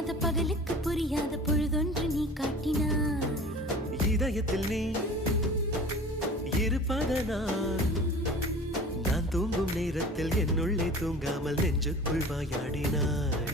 தெரியாத பகலுக்கு புரியாத பொழுதொன்று நீ காட்டினாய். இதயத்தில் நீ இருப்பதனால் நான் தூங்கும் நேரத்தில் என்னுள்ளே தூங்காமல் நெஞ்சுக்குள் வாயாடினாய்.